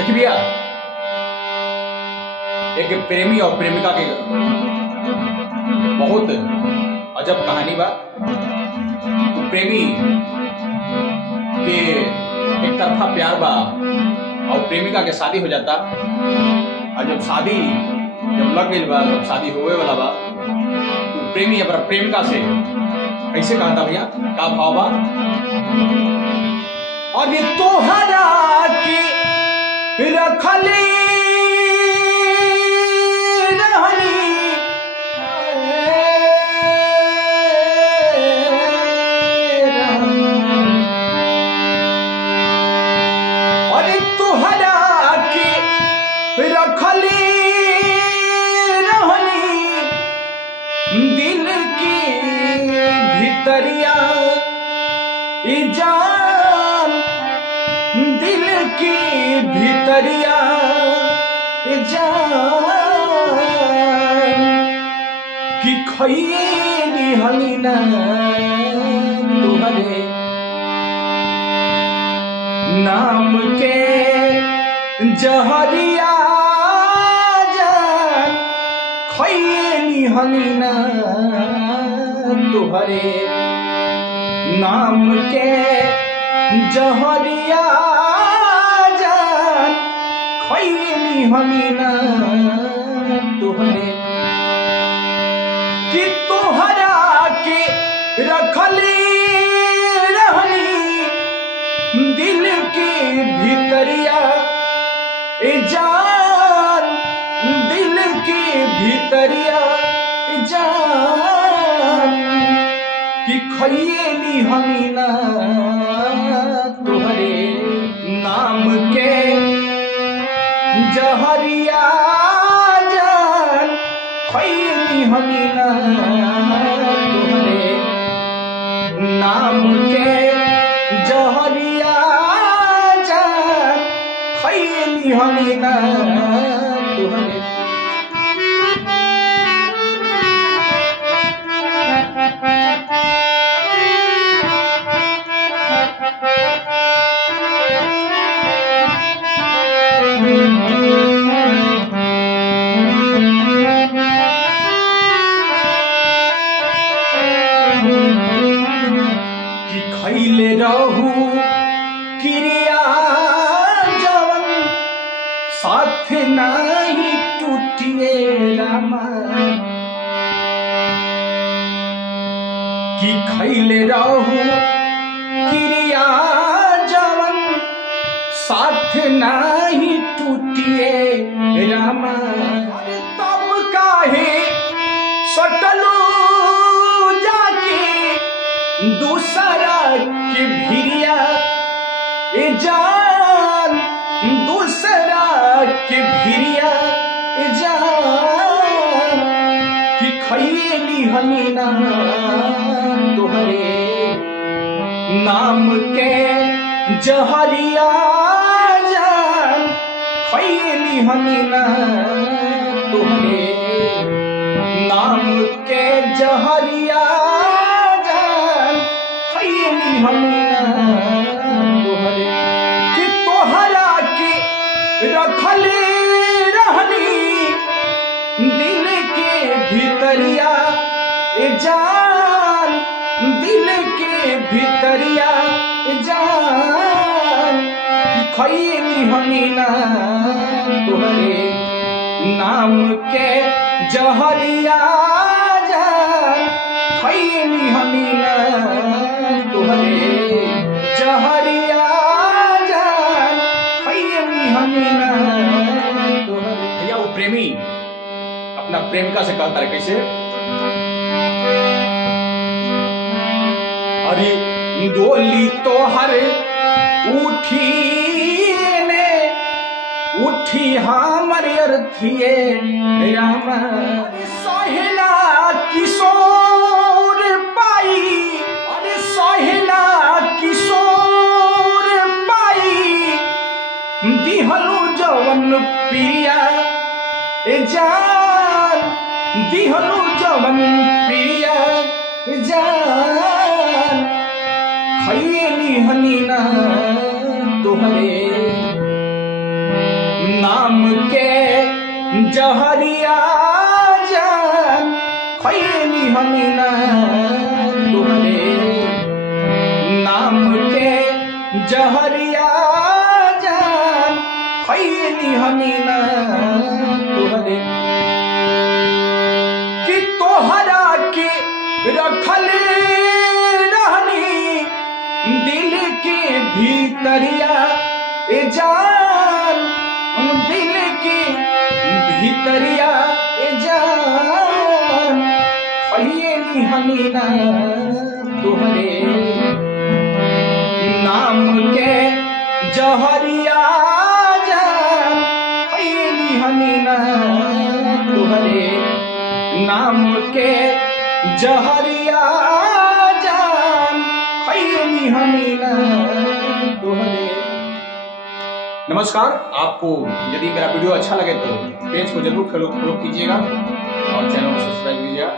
देखिए भैया, एक प्रेमी और प्रेमिका के बहुत अजब कहानी बा। तो प्रेमी के एक तरफा प्यार बा और प्रेमिका के शादी हो जाता। और जब लग गई बा, जब शादी होवे वाला बा, तो प्रेमी अपना प्रेमिका से कैसे कहा था भैया, का भाव बा? और ये तोहरा के रखली रखली रहनी दिल की भितरिया जान, दिल की भितरिया जान कि खैली हलीना तुम्हारे नाम के जहरिया जान, खैली हलीना तुहरे नाम के जहरिया जान, खैली हलीना तुहरे कि तुहरा के रखली रहनी दिल के भितरिया जान, दिल की भितरिया जान कि खैली हमीना तुहरे नाम के जहरिया जान, खैली हमीना तुहरे नाम के जहरिया जान, खैली हमीना तुहरे। कि खैले रहू क्रिया जवन साथ नहीं टूटिए रामा, कि खैले रहू क्रिया जवन साथ नहीं टूटिए रामा, तब काहे सटलू जाके दूसरा के भिरिया जान, दूसरा के भिरिया जान कि खैली हमीना तुहरे नाम के जहरिया जान, खैली हमीना तुहरे नाम के जहरिया जान, खैली हमीना तुहरे कि तोहरा के रखली रहनी दिल के भितरिया जान, दिल के भितरिया जान कि खैली हमीना तुहरे नाम के जहरिया जान, खैली हमीना तुहरे जहरिया जान, खैली हमीना तुहरे। भैया वो प्रेमी अपना प्रेमिका से कहता है कैसे, अरे डोली तो हर उठी ने उठी हमर अर्थिए रामा, सहेला किशोर पाई, अरे सहेला किशोर पाई दिहलू जवन पिया जान, दिहलू जवन पिया जान, खैली हनीना तुम्हारे के जहरिया जान खैली हमी ना तुहरे नाम के जहरिया जान खैली हमी ना तुहरे कि तोहरा के रखल रहनी दिल के भीतरिया ए जान दिल के भीतरिया ए जान खैली हमी ना तुहरे नाम के जहरिया जान खैली हमी ना तुहरे नाम के जहरिया जान खैली हमी ना तुहरे। नमस्कार, आपको यदि मेरा वीडियो अच्छा लगे तो पेज को जरूर फॉलो कीजिएगा और चैनल को सब्सक्राइब कीजिएगा।